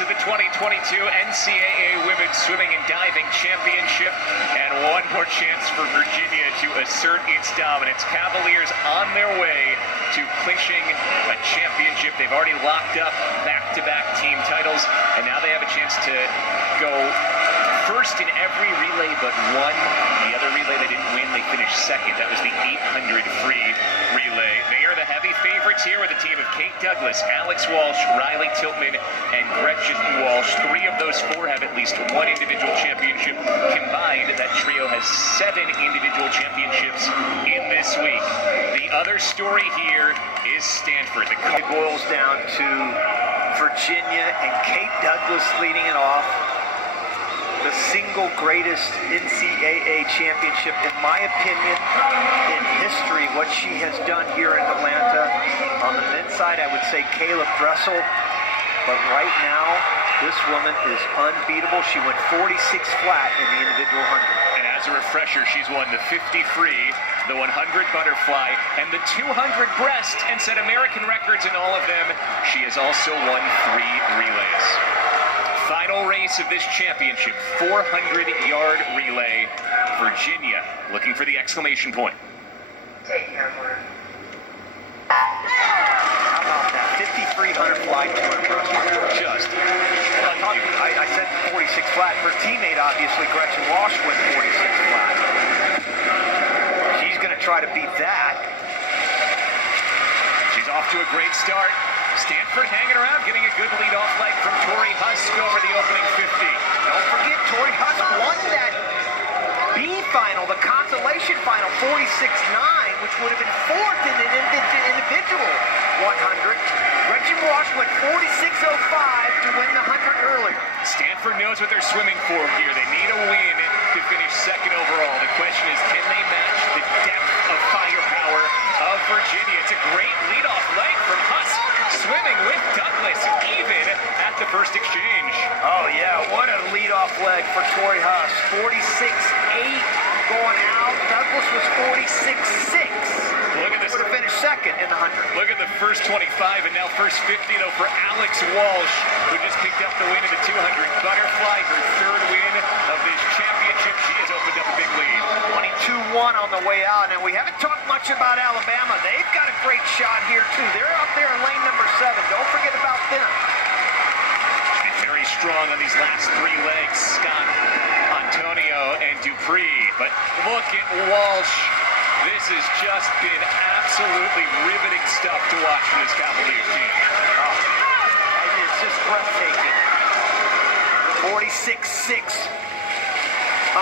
of the 2022 NCAA Women's Swimming and Diving Championship, and one more chance for Virginia to assert its dominance. Cavaliers on their way to clinching a championship. They've already locked up back-to-back team titles, and now they have a chance to go first in every relay but one. The other relay they didn't win, they finished second. That was the 800 free relay. They are the heavy favorites here with a team of Kate Douglas, Alex Walsh, Riley Tiltman, and Gretchen Walsh. Three of those four have at least one individual championship. Combined, that trio has 7 individual championships in this week. The other story here is Stanford. It boils down to Virginia and Kate Douglas leading it off. The single greatest NCAA championship, in my opinion, in history. What she has done here in Atlanta. On the men's side, I would say Caleb Dressel. But right now, this woman is unbeatable. She went 46 flat in the individual 100. And as a refresher, she's won the 50 free, the 100 butterfly, and the 200 breast, and set American records in all of them. She has also won 3 relays. Final race of this championship, 400-yard relay. Virginia looking for the exclamation point. How about that? 5,300 fly, 200 breast. Just I said 46 flat. Her teammate, obviously, Gretchen Walsh, went 46 flat. She's going to try to beat that. She's off to a great start. Stanford hanging around, getting a good lead-off leg from Tori Husk over the opening 50. Don't forget, Tori Husk won that B final, the consolation final, 46-9, which would have been 4th in an individual 100. Gretchen Walsh went 46.05 to win the 100 earlier. Stanford knows what they're swimming for here. They need a win to finish second overall. The question is, can they match the depth of firepower of Virginia? It's a great lead-off leg from Husk, swimming with Douglas, even at the first exchange. Oh, yeah, what a lead-off leg for Tori Husk. 46.8 going out. Douglas was 46.6. Look at this. Would have finished second in the 100. Look at the first 25, and now first 50, though, for Alex Walsh, who just picked up the win in the 200 butterfly, her 3rd win of this championship. She has opened up a big lead. 22-1 on the way out. And we haven't talked much about Alabama. They've got a great shot here, too. They're up there in lane number 7. Don't forget about them. And very strong on these last 3 legs, Scott, Antonio, and Dupree. But look at Walsh. This has just been absolutely riveting stuff to watch from this Cavaliers team. Oh, it's just breathtaking. 46.6.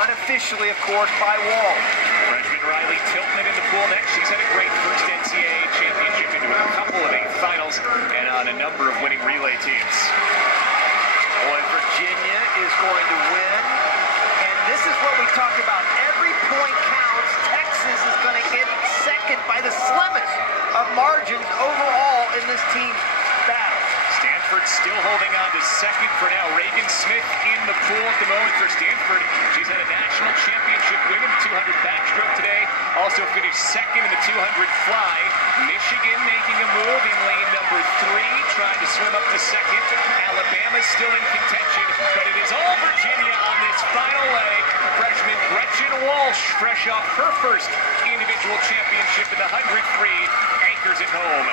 Unofficially, of course, by Walsh. Freshman Riley Tiltman in the pool next. She's had a great first NCAA championship into a couple of 8 finals and on a number of winning relay teams. Boy, Virginia is going to win. And this is what we talked about. Every point counts. Texas is going to get second by the slimmest of margins overall in this team battle. Stanford still holding on to second for now. Reagan Smith in the pool at the moment for Stanford. She's had a national championship win in the 200 backstroke today. Also finished second in the 200 fly. Michigan making a move in lane number 3, trying to swim up to second. Alabama's still in contention, but it is all Virginia on this final leg. Freshman Gretchen Walsh, fresh off her first individual championship in the 100 free, anchors it home.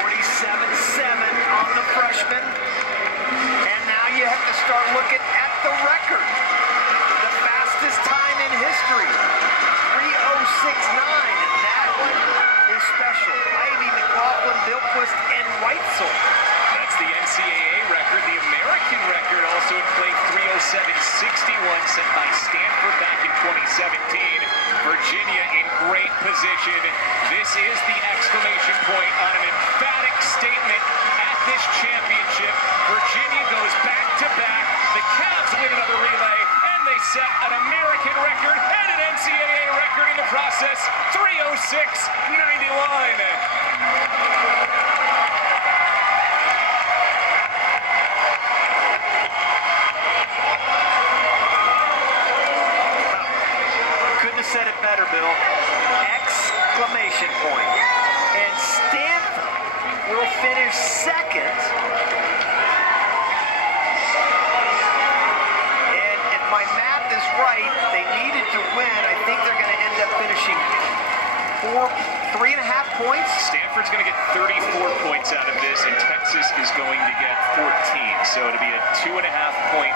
47.7 on the freshman. And now you have to start looking at the record. The fastest time in history. 3:06.9. And that one is special. Ivy, McLaughlin, Bilquist, and Weitzel. That's the NCAA record. The American record also in play, 3:07.61, set by Stanford back in 2017. Virginia in great position. This is the exclamation point on an emphatic statement at this championship. Virginia goes back-to-back. The Cavs win another relay, and they set an American record and an NCAA record in the process, 3:06.91. Said it better, Bill. Exclamation point. And Stanford will finish second right. They needed to win. I think they're going to end up finishing 3.5 points. Stanford's going to get 34 points out of this, and Texas is going to get 14. So it'll be a 2.5 point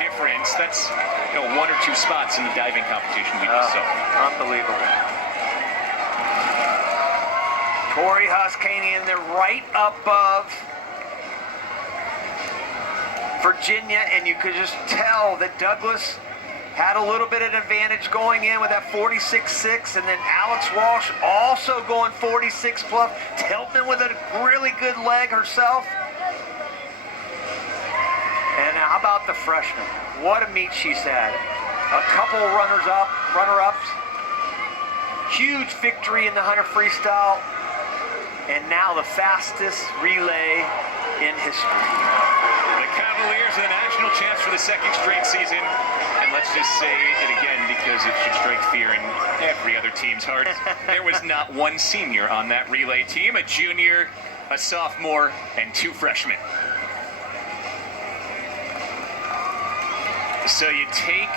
difference. That's 1 or 2 spots in the diving competition we just saw. Unbelievable. Tori Huskanian, they're right above Virginia, and you could just tell that Douglas had a little bit of an advantage going in with that 46.6, and then Alex Walsh also going 46 plus. Tiltman with a really good leg herself. And how about the freshman? What a meet she's had. A couple runner-ups. Huge victory in the 100 freestyle. And now the fastest relay in history. The Cavaliers are the national champs for the 2nd straight season. And let's just say it again because it should strike fear in every other team's heart. There was not one senior on that relay team, a junior, a sophomore, and 2 freshmen. So you take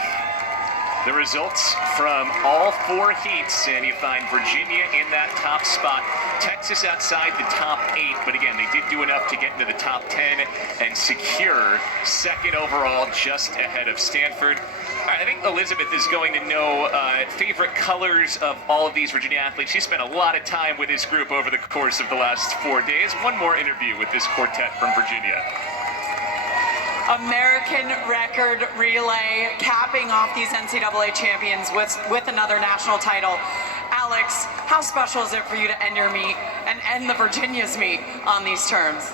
the results from all 4 heats, and you find Virginia in that top spot, Texas outside the top 8, but again, they did do enough to get into the top 10 and secure 2nd overall, just ahead of Stanford. All right, I think Elizabeth is going to know favorite colors of all of these Virginia athletes. She spent a lot of time with this group over the course of the last 4 days. One more interview with this quartet from Virginia. American record relay, capping off these NCAA champions with another national title. Alex, how special is it for you to end your meet and end the Virginia's meet on these terms?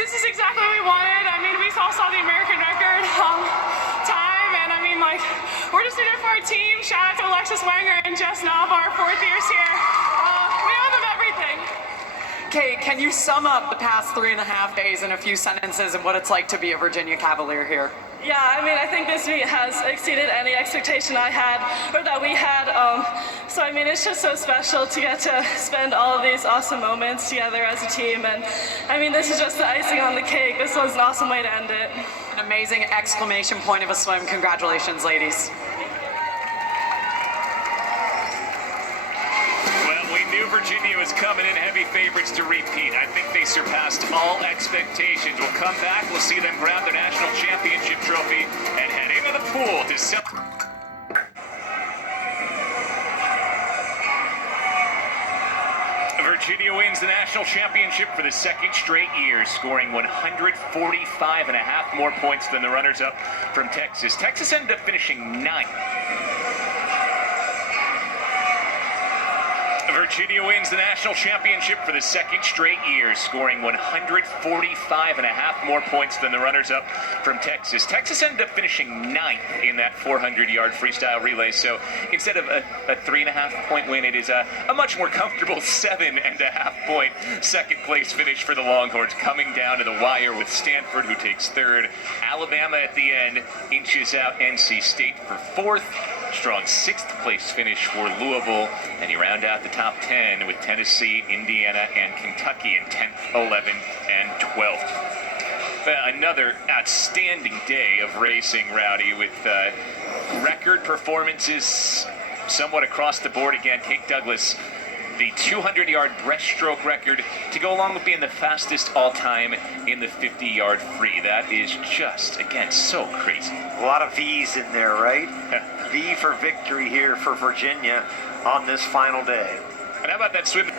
This is exactly what we wanted. I mean, we all saw the American record time, and I mean, like, we're just doing it for our team. Shout out to Alexis Wenger and Jess Knob, our 4th years here. We owe them everything. Kate, can you sum up the past 3.5 days in a few sentences and what it's like to be a Virginia Cavalier here? Yeah, I mean, I think this meet has exceeded any expectation I had or that we had. So, I mean, it's just so special to get to spend all of these awesome moments together as a team. And, I mean, this is just the icing on the cake. This was an awesome way to end it. An amazing exclamation point of a swim. Congratulations, ladies. Virginia was coming in heavy favorites to repeat. I think they surpassed all expectations. We'll come back. We'll see them grab their national championship trophy and head into the pool to celebrate. Virginia wins the national championship for the 2nd straight year, scoring 145.5 more points than the runners-up from Texas. Texas ended up finishing 9th. Virginia wins the national championship for the 2nd straight year, scoring 145.5 more points than the runners-up from Texas. Texas ended up finishing 9th in that 400-yard freestyle relay, so instead of a 3.5 point win, it is a much more comfortable 7.5 point 2nd place finish for the Longhorns, coming down to the wire with Stanford, who takes 3rd. Alabama at the end inches out NC State for 4th. Strong 6th place finish for Louisville, and you round out the top 10 with Tennessee, Indiana, and Kentucky in 10th, 11th, and 12th. Another outstanding day of racing, Rowdy, with record performances somewhat across the board. Again, Kate Douglas, the 200-yard breaststroke record to go along with being the fastest all-time in the 50-yard free. That is just, again, so crazy. A lot of V's in there, right? V for victory here for Virginia on this final day. And how about that swim?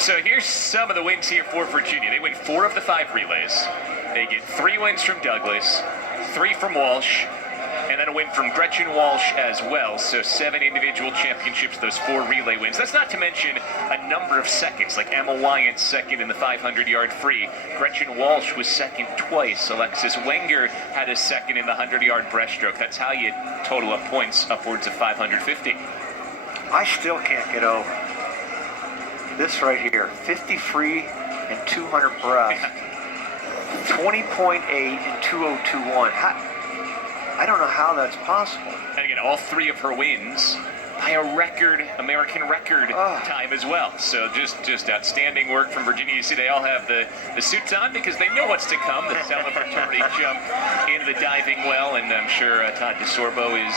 So here's some of the wins here for Virginia. They win 4 of the 5 relays. They get 3 wins from Douglas, 3 from Walsh, and then a win from Gretchen Walsh as well. So 7 individual championships, those 4 relay wins. That's not to mention a number of seconds, like Emma Wyant 2nd in the 500-yard free. Gretchen Walsh was 2nd twice. Alexis Wenger had a 2nd in the 100-yard breaststroke. That's how you total up points upwards of 550. I still can't get over this right here. 50 free and 200 breast. 20.8 and 2021. I don't know how that's possible. And again, all 3 of her wins by a record, American record time as well. So just outstanding work from Virginia. You see they all have the suits on because they know what's to come, the celebratory jump into the diving well, and I'm sure Todd DeSorbo is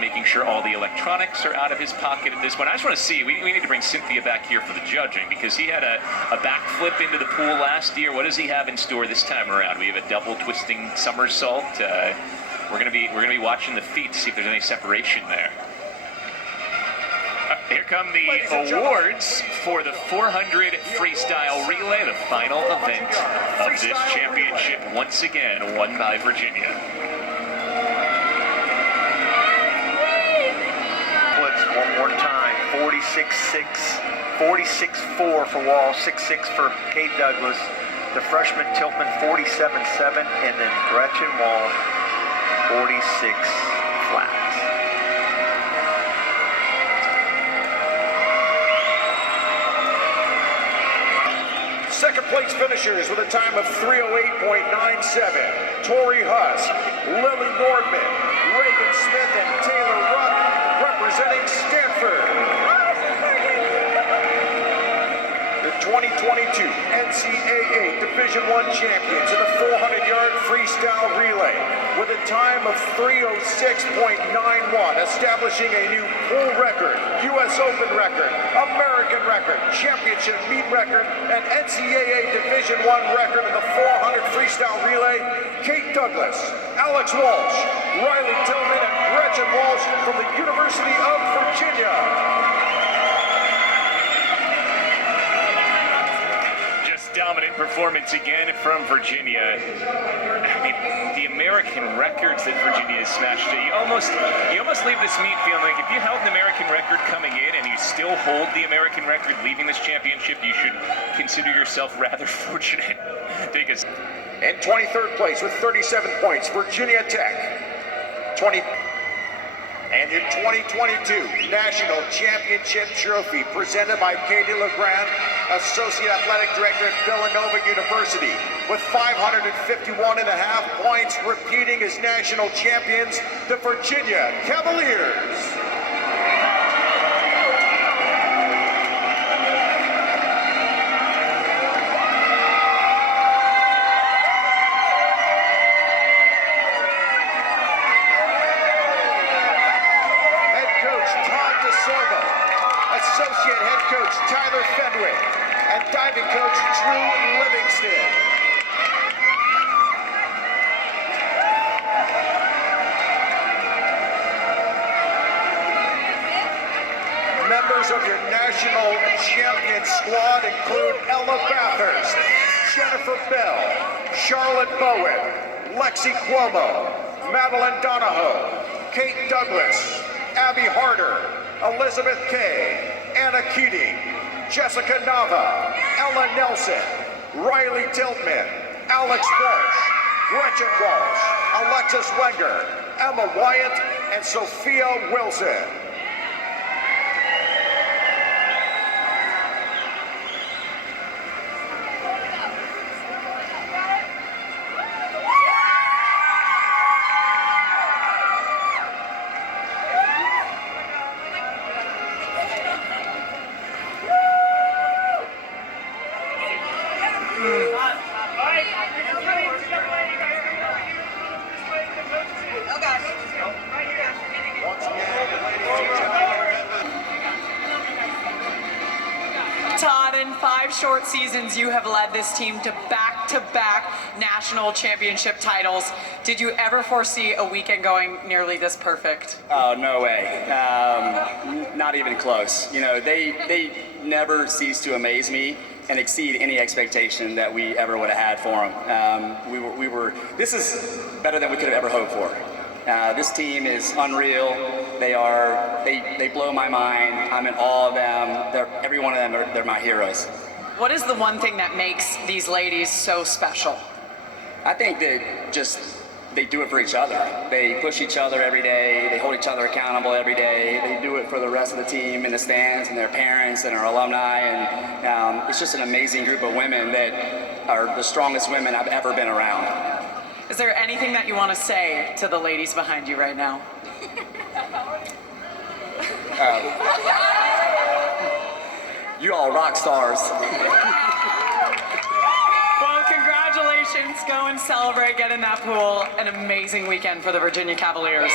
making sure all the electronics are out of his pocket at this point. I just want to see, we need to bring Cynthia back here for the judging because he had a backflip into the pool last year. What does he have in store this time around? We have a double twisting somersault. We're gonna be watching the feet to see if there's any separation there. Here come the awards for the 400 freestyle relay, the final event of this championship, once again won by Virginia. Splits one more time, 46-6, 46-4 for Wall, 6-6 for Kate Douglas. The freshman Tiltman 47-7, and then Gretchen Wall 46 flat. Second place finishers with a time of 3:08.97. Tori Huss, Lily Nordman, Reagan Smith, and Taylor Ruck representing Stanford. The 2022 NCAA Division I champions in the 400-yard freestyle relay with a time of 3:06.91, establishing a new pool record, U.S. Open record, American record, championship meet record, and NCAA Division I record in the 400 freestyle relay. Kate Douglas, Alex Walsh, Riley Tillman, and Gretchen Walsh from the University of Virginia. Dominant performance again from Virginia. I mean, the American records that Virginia has smashed. You almost leave this meet feeling like if you held an American record coming in and you still hold the American record leaving this championship, you should consider yourself rather fortunate. Because in 23rd place with 37 points, Virginia Tech. And your 2022 National Championship Trophy presented by Katie LeGrand, Associate Athletic Director at Villanova University, with 551.5 points, repeating as national champions, the Virginia Cavaliers. Associate head coach Tyler Fenwick, and diving coach Drew Livingston. Members of your national champion squad include Ella Bathurst, Jennifer Bell, Charlotte Bowen, Lexi Cuomo, Madeline Donahoe, Kate Douglas, Abby Harder, Elizabeth Kay, Anna Keating, Jessica Nava, Ella Nelson, Riley Tiltman, Alex Walsh, Gretchen Walsh, Alexis Wenger, Emma Wyatt, and Sophia Wilson. Todd, in 5 short seasons, you have led this team to back-to-back national championship titles. Did you ever foresee a weekend going nearly this perfect? Oh, no way. Not even close. You know, they never cease to amaze me and exceed any expectation that we ever would have had for them. This is better than we could have ever hoped for. This team is unreal. They blow my mind. I'm in awe of them. Every one of them, they're my heroes. What is the one thing that makes these ladies so special? I think that they do it for each other. They push each other every day. They hold each other accountable every day. They do it for the rest of the team in the stands and their parents and our alumni. And it's just an amazing group of women that are the strongest women I've ever been around. Is there anything that you want to say to the ladies behind you right now? You all rock stars. Well, congratulations. Go and celebrate, get in that pool. An amazing weekend for the Virginia Cavaliers.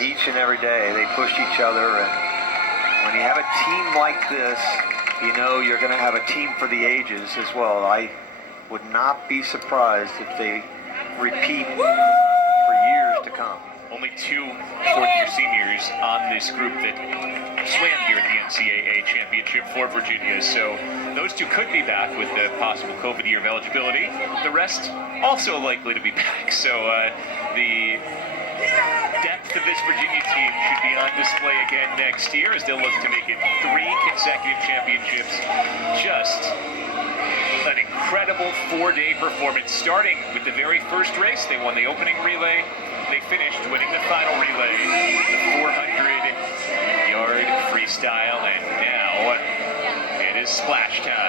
Each and every day they push each other, and when you have a team like this, you know you're going to have a team for the ages as well. I would not be surprised if they repeat for years to come. Only 2 fourth-year seniors on this group that swam here at the NCAA championship for Virginia, so those 2 could be back with the possible COVID year of eligibility. The rest also likely to be back, so the depth of this Virginia team should be on display again next year as they'll look to make it 3 consecutive championships. Just an incredible 4-day performance, starting with the very first race. They won the opening relay. They finished winning the final relay, the 400-yard freestyle, and now it is splash time.